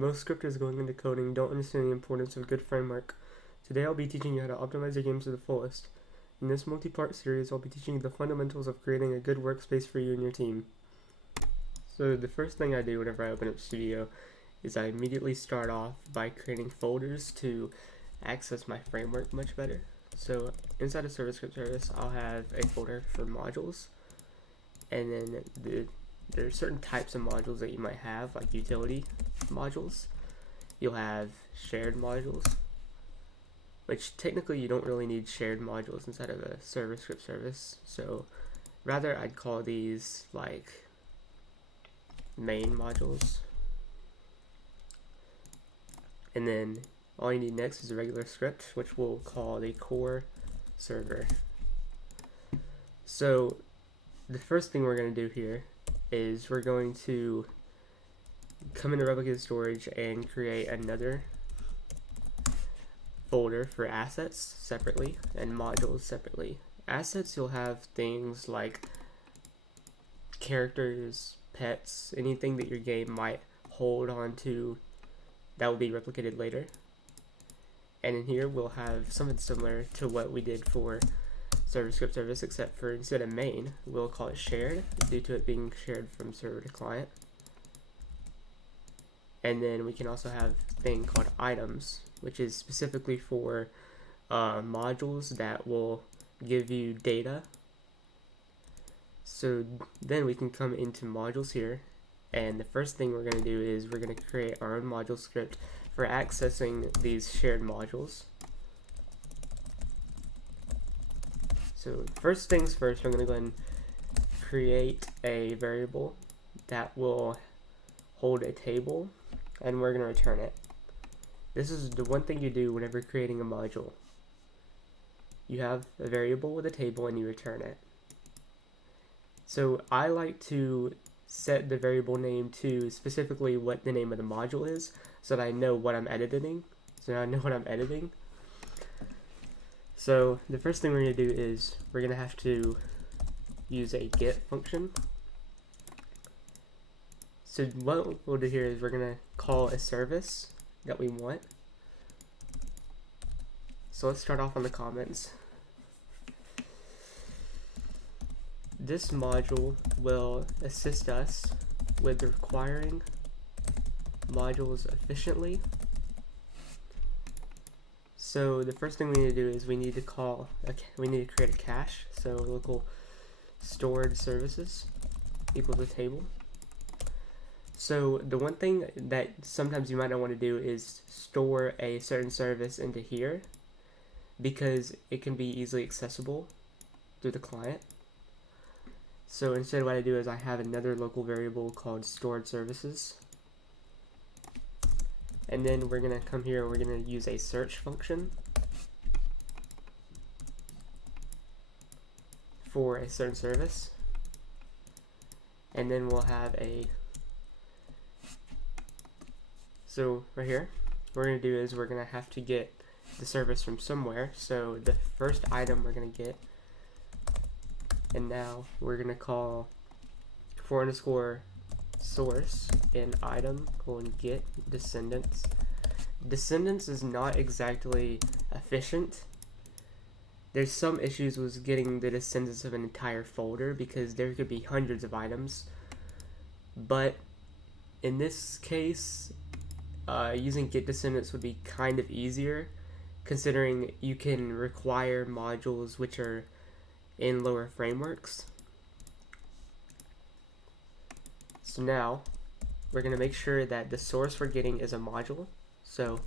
Most scripters going into coding don't understand the importance of a good framework. Today I'll be teaching you how to optimize your games to the fullest. In this multi-part series, I'll be teaching you the fundamentals of creating a good workspace for you and your team. So the first thing I do whenever I open up Studio is I immediately start off by creating folders to access my framework much better. So inside of ServerScript service, I'll have a folder for modules, and then there are certain types of modules that you might have, like utility modules. You'll have shared modules, which technically you don't really need shared modules inside of a ServerScript service. So rather I'd call these like main modules. And then all you need next is a regular script, which we'll call the core server. So the first thing we're going to do here is we're going to come into replicated storage and create another folder for assets separately and modules separately. Assets, you'll have things like characters, pets, anything that your game might hold on to that will be replicated later. And in here we'll have something similar to what we did for ServerScript service, except for instead of main, we'll call it shared due to it being shared from server to client. And then we can also have a thing called items, which is specifically for modules that will give you data. So then we can come into modules here, and the first thing we're going to do is we're going to create our own module script for accessing these shared modules. So first things first, we're going to go ahead and create a variable that will hold a table, and we're going to return it. This is the one thing you do whenever creating a module. You have a variable with a table and you return it. So I like to set the variable name to specifically what the name of the module is, so that I know what I'm editing. So the first thing we're going to do is we're going to have to use a get function. So what we'll do here is we're going to call a service that we want. So let's start off on the comments. This module will assist us with requiring modules efficiently. So the first thing we need to do is we need to create a cache. So local stored services equals a table. So the one thing that sometimes you might not want to do is store a certain service into here, because it can be easily accessible through the client. So instead what I do is I have another local variable called stored services. And then we're going to come here and we're going to use a search function for a certain service. And then we'll have so right here, what we're going to do is we're going to have to get the service from somewhere. So the first item we're going to get, and now we're going to call _source in item get descendants. Descendants is not exactly efficient. There's some issues with getting the descendants of an entire folder because there could be hundreds of items, but in this case using get descendants would be kind of easier, considering you can require modules which are in lower frameworks. So now we're going to make sure that the source we're getting is a module. So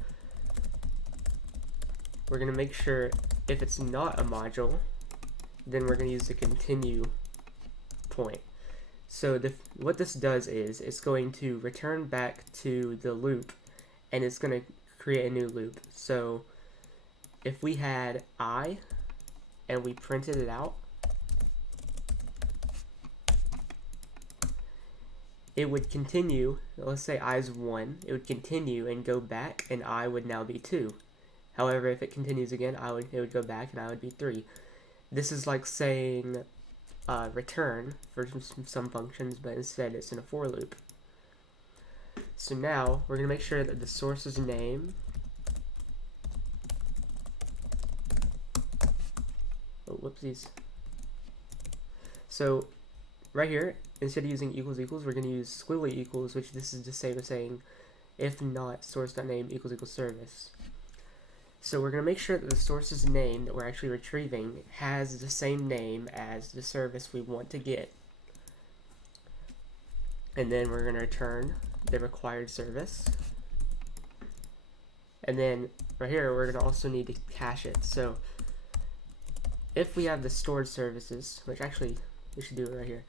we're going to make sure if it's not a module, then we're going to use the continue point. So what this does is it's going to return back to the loop, and it's going to create a new loop. So if we had I and we printed it out, it would continue. Let's say I is 1, it would continue and go back, and I would now be 2. However, if it continues again, it would go back and I would be 3. This is like saying return for some functions, but instead it's in a for loop. So now we're going to make sure that the source's name, oh whoopsies. So right here, instead of using equals equals, we're going to use squiggly equals, which this is the same as saying if not source.name equals equals service. So we're going to make sure that the source's name that we're actually retrieving has the same name as the service we want to get. And then we're going to return the required service. And then right here, we're going to also need to cache it. So if we have the stored services, which actually we should do it right here.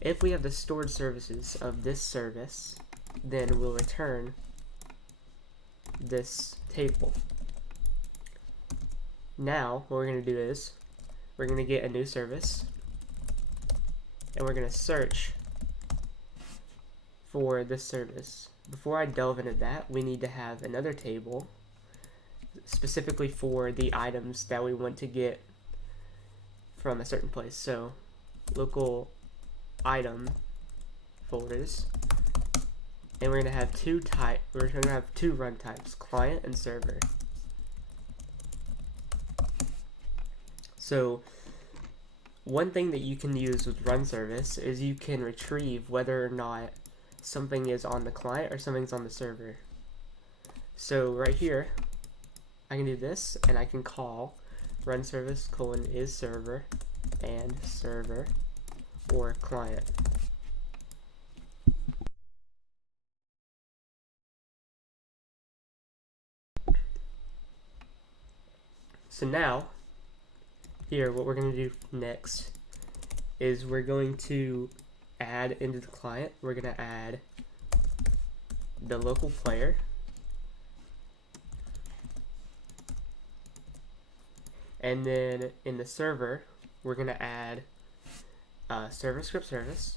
If we have the stored services of this service, then we'll return this table. Now, what we're going to do is, we're going to get a new service, and we're going to search for this service. Before I delve into that, we need to have another table, specifically for the items that we want to get from a certain place. So, local item folders, and we're going to have two run types, client and server. So one thing that you can use with run service is you can retrieve whether or not something is on the client or something's on the server. So right here, I can do this, and I can call run service is server and server or client. So now, here, what we're going to do next is we're going to add into the client, we're going to add the local player, and then in the server, we're going to add server script service,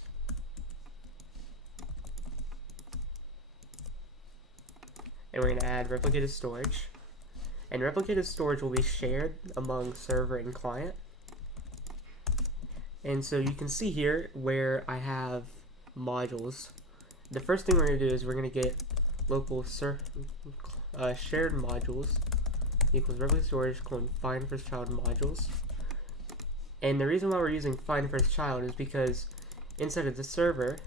and we're going to add replicated storage. And replicated storage will be shared among server and client. And so you can see here where I have modules. The first thing we're going to do is we're going to get local shared modules equals replicated storage find first child modules. And the reason why we're using find first child is because inside of the server,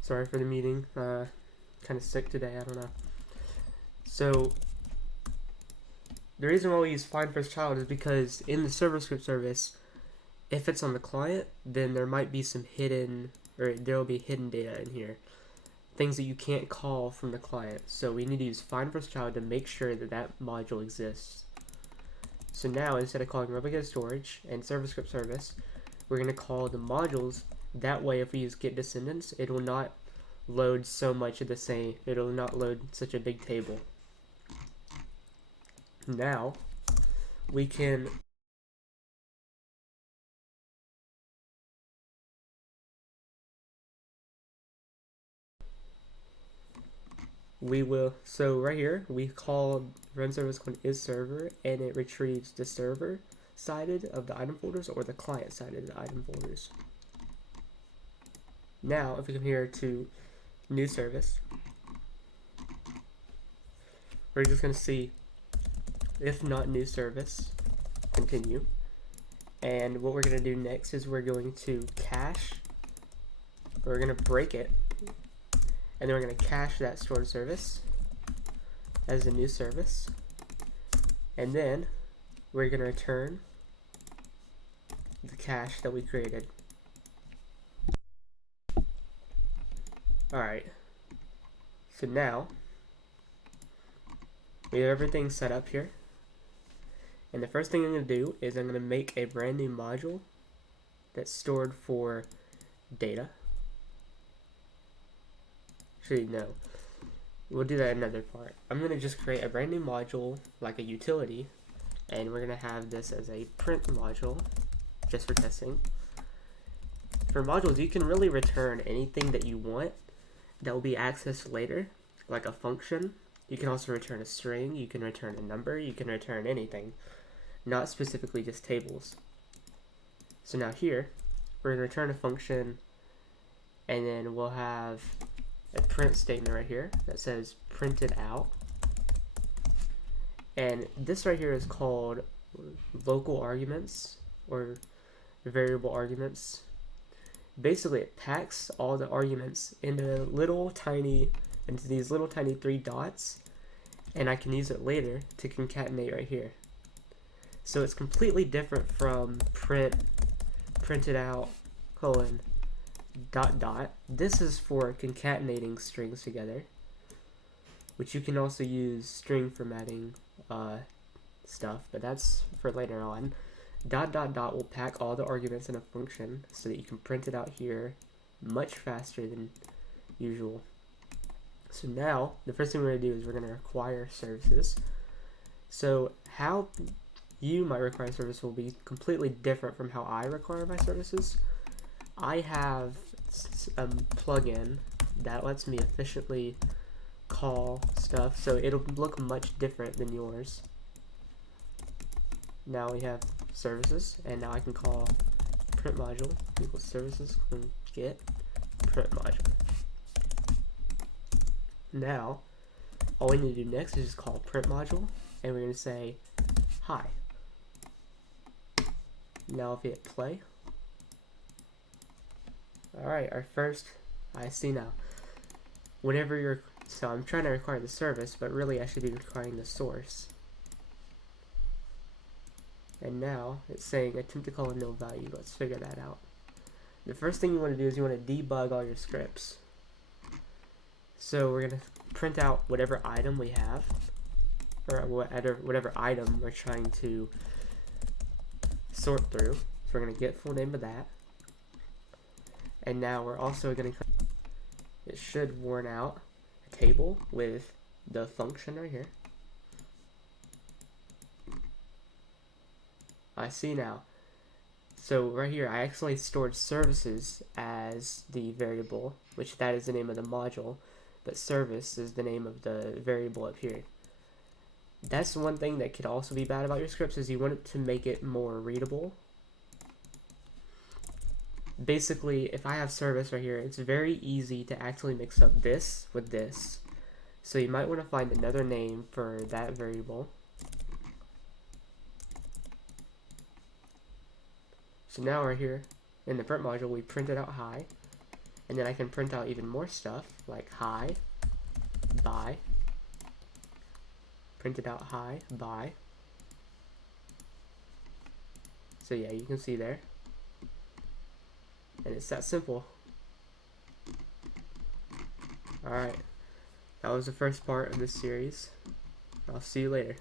sorry for the meeting, kind of sick today, I don't know. So the reason why we use find first child is because in the server script service, if it's on the client, then there might be some hidden, or there will be hidden data in here, things that you can't call from the client. So we need to use find first child to make sure that that module exists. So now, instead of calling replicated storage and server script service, we're going to call the modules. That way, if we use get descendants, it will not load so much of the same, it'll not load such a big table. Now, we can so right here, we call run service is server, and it retrieves the server sided of the item folders or the client sided of the item folders. Now, if we come here to new service, we're just going to see if not new service, continue. And what we're going to do next is we're going to cache, we're going to break it, and then we're going to cache that stored service as a new service. And then we're going to return the cache that we created. Alright, so now we have everything set up here. And the first thing I'm going to do is I'm going to make a brand new module that's stored for data. Actually, no. We'll do that in another part. I'm going to just create a brand new module, like a utility, and we're going to have this as a print module, just for testing. For modules, you can really return anything that you want that will be accessed later, like a function. You can also return a string, you can return a number, you can return anything, not specifically just tables. So now here, we're going to return a function, and then we'll have a print statement right here that says printed out. And this right here is called local arguments or variable arguments. Basically, it packs all the arguments into these little tiny 3 dots, and I can use it later to concatenate right here. So it's completely different from printed out colon dot dot. This is for concatenating strings together, which you can also use string formatting stuff, but that's for later on. Dot dot dot will pack all the arguments in a function so that you can print it out here much faster than usual. So now the first thing we're going to do is we're going to require services. So how you might require service will be completely different from how I require my services. I have a plugin that lets me efficiently call stuff, so it'll look much different than yours. Now we have services, and now I can call print module equals services and get print module. Now all we need to do next is just call print module, and we're going to say hi. Now if we hit play, alright, our first, I see now. So I'm trying to require the service, but really I should be requiring the source. And now it's saying attempt to call a no value. Let's figure that out. The first thing you want to do is you want to debug all your scripts. So we're going to print out whatever item we have, or whatever item we're trying to sort through. So we're going to get full name of that. And now we're also going to, it should warn out a table with the function right here. I see now. So right here, I actually stored services as the variable, which that is the name of the module, but service is the name of the variable up here. That's one thing that could also be bad about your scripts, is you want it to make it more readable. Basically, if I have service right here, it's very easy to actually mix up this with this. So you might want to find another name for that variable. So now right here in the print module, we printed out hi, and then I can print out even more stuff like hi, bye, printed out hi, bye. So yeah, you can see there, and it's that simple. Alright, that was the first part of this series. I'll see you later.